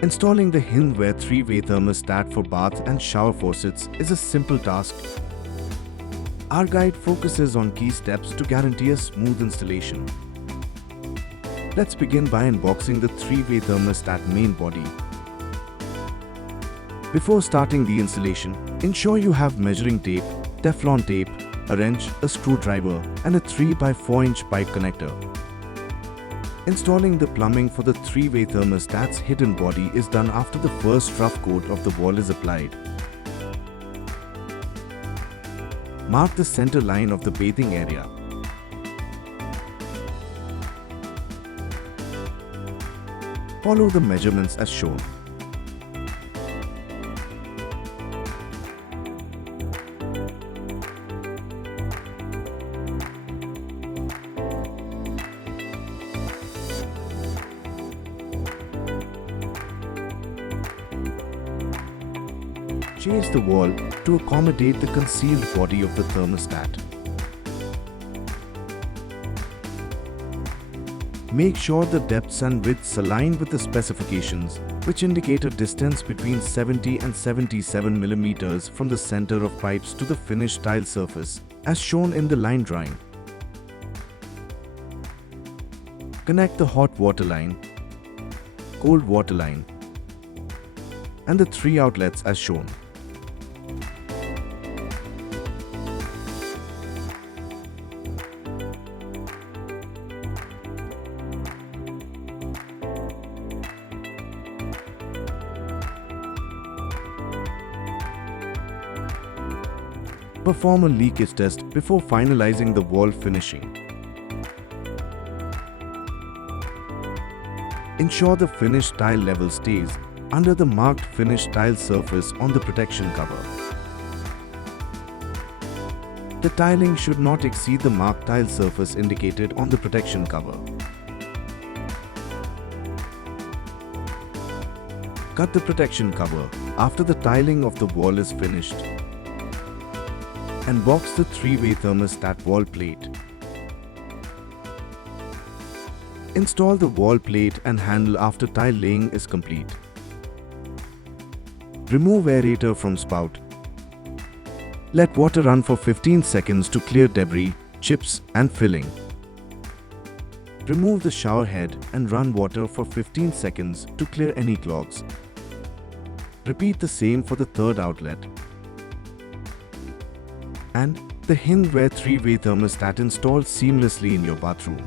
Installing the Hindware 3-way thermostat for bath and shower faucets is a simple task. Our guide focuses on key steps to guarantee a smooth installation. Let's begin by unboxing the 3-way thermostat main body. Before starting the installation, ensure you have measuring tape, Teflon tape, a wrench, a screwdriver, and a 3x4-inch pipe connector. Installing the plumbing for the 3-way thermostat's hidden body is done after the first rough coat of the wall is applied. Mark the center line of the bathing area. Follow the measurements as shown. Change the wall to accommodate the concealed body of the thermostat. Make sure the depths and widths align with the specifications, which indicate a distance between 70 and 77 mm from the center of pipes to the finished tile surface, as shown in the line drawing. Connect the hot water line, cold water line, and the 3 outlets as shown. Perform a leakage test before finalizing the wall finishing. Ensure the finished tile level stays under the marked finished tile surface on the protection cover. The tiling should not exceed the marked tile surface indicated on the protection cover. Cut the protection cover after the tiling of the wall is finished, and box the 3-way thermostat wall plate. Install the wall plate and handle after tile laying is complete. Remove aerator from spout. Let water run for 15 seconds to clear debris, chips and filling. Remove the shower head and run water for 15 seconds to clear any clogs. Repeat the same for the third outlet. And the Hindware 3-way thermostat installed seamlessly in your bathroom.